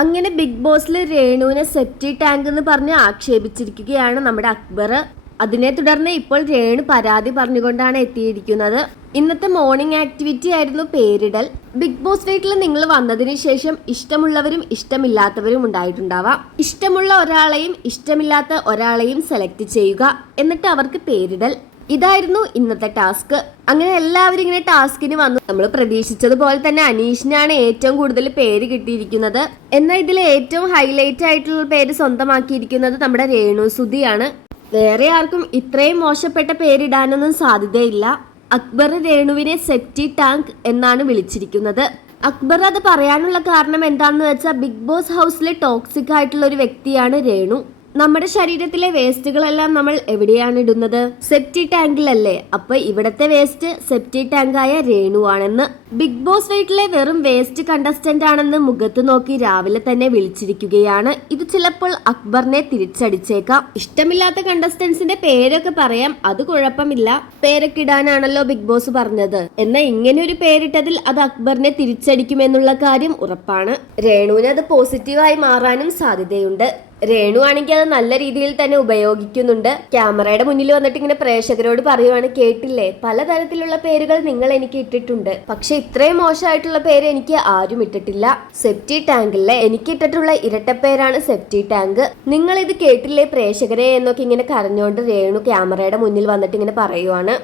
അങ്ങനെ ബിഗ് ബോസിൽ രേണുവിനെ സെപ്റ്റി ടാങ്ക് എന്ന് പറഞ്ഞ് ആക്ഷേപിച്ചിരിക്കുകയാണ് നമ്മുടെ അക്ബർ. അതിനെ തുടർന്ന് ഇപ്പോൾ രേണു പരാതി പറഞ്ഞുകൊണ്ടാണ് എത്തിയിരിക്കുന്നത്. ഇന്നത്തെ മോർണിംഗ് ആക്ടിവിറ്റി ആയിരുന്നു പേരിടൽ. ബിഗ് ബോസ് വീട്ടിൽ നിങ്ങൾ വന്നതിന് ശേഷം ഇഷ്ടമുള്ളവരും ഇഷ്ടമില്ലാത്തവരും ഉണ്ടായിട്ടുണ്ടാവാം. ഇഷ്ടമുള്ള ഒരാളെയും ഇഷ്ടമില്ലാത്ത ഒരാളെയും സെലക്ട് ചെയ്യുക, എന്നിട്ട് അവർക്ക് പേരിടൽ. ഇതായിരുന്നു ഇന്നത്തെ ടാസ്ക്. അങ്ങനെ എല്ലാവരും ഇങ്ങനെ ടാസ്കിന് വന്നു. നമ്മൾ പ്രതീക്ഷിച്ചതുപോലെ തന്നെ അനീഷിനാണ് ഏറ്റവും കൂടുതൽ പേര് കിട്ടിയിരിക്കുന്നത്. എന്നാൽ ഇതിൽ ഏറ്റവും ഹൈലൈറ്റ് ആയിട്ടുള്ള പേര് സ്വന്തമാക്കിയിരിക്കുന്നത് നമ്മുടെ രേണു സുധിയാണ്. വേറെ ആർക്കും ഇത്രയും മോശപ്പെട്ട പേരിടാനൊന്നും സാധ്യതയില്ല. അക്ബർ രേണുവിനെ സെപ്റ്റി ടാങ്ക് എന്നാണ് വിളിച്ചിരിക്കുന്നത്. അക്ബർ അത് പറയാനുള്ള കാരണം എന്താണെന്ന് വെച്ചാൽ ബിഗ് ബോസ് ഹൗസിലെ ടോക്സിക് ആയിട്ടുള്ള ഒരു വ്യക്തിയാണ് രേണു. നമ്മുടെ ശരീരത്തിലെ വേസ്റ്റുകളെല്ലാം നമ്മൾ എവിടെയാണ് ഇടുന്നത്? സെപ്റ്റി ടാങ്കിലല്ലേ. അപ്പൊ ഇവിടത്തെ വേസ്റ്റ് സെപ്റ്റി ടാങ്കായ രേണുവാണെന്ന് ബിഗ് ബോസ് വീട്ടിലെ വെറും വേസ്റ്റ് കണ്ടസ്റ്റന്റ് ആണെന്ന് മുഖത്ത് നോക്കി രാവിലെ തന്നെ വിളിച്ചിരിക്കുകയാണ്. ഇത് ചിലപ്പോൾ അക്ബറിനെ തിരിച്ചടിച്ചേക്കാം. ഇഷ്ടമില്ലാത്ത കണ്ടസ്റ്റൻസിന്റെ പേരൊക്കെ പറയാം, അത് കുഴപ്പമില്ല. പേരൊക്കെ ഇടാനാണല്ലോ ബിഗ് ബോസ് പറഞ്ഞത്. എന്നാൽ ഇങ്ങനെ ഒരു പേരിട്ടതിൽ അത് അക്ബറിനെ തിരിച്ചടിക്കുമെന്നുള്ള കാര്യം ഉറപ്പാണ്. രേണുവിന് അത് പോസിറ്റീവായി മാറാനും സാധ്യതയുണ്ട്. രേണു ആണെങ്കിൽ അത് നല്ല രീതിയിൽ തന്നെ ഉപയോഗിക്കുന്നുണ്ട്. ക്യാമറയുടെ മുന്നിൽ വന്നിട്ട് ഇങ്ങനെ പ്രേക്ഷകരോട് പറയുവാണ്, കേട്ടില്ലേ, പലതരത്തിലുള്ള പേരുകൾ നിങ്ങൾ എനിക്ക് ഇട്ടിട്ടുണ്ട്, പക്ഷെ ഇത്രയും മോശമായിട്ടുള്ള പേര് എനിക്ക് ആരും ഇട്ടിട്ടില്ല. സെപ്റ്റി ടാങ്കിലെ എനിക്ക് ഇട്ടിട്ടുള്ള ഇരട്ടപ്പേരാണ് സെപ്റ്റി ടാങ്ക്. നിങ്ങൾ ഇത് കേട്ടില്ലേ പ്രേക്ഷകരെ എന്നൊക്കെ ഇങ്ങനെ കരഞ്ഞുകൊണ്ട് രേണു ക്യാമറയുടെ മുന്നിൽ വന്നിട്ട് ഇങ്ങനെ പറയുവാണ്.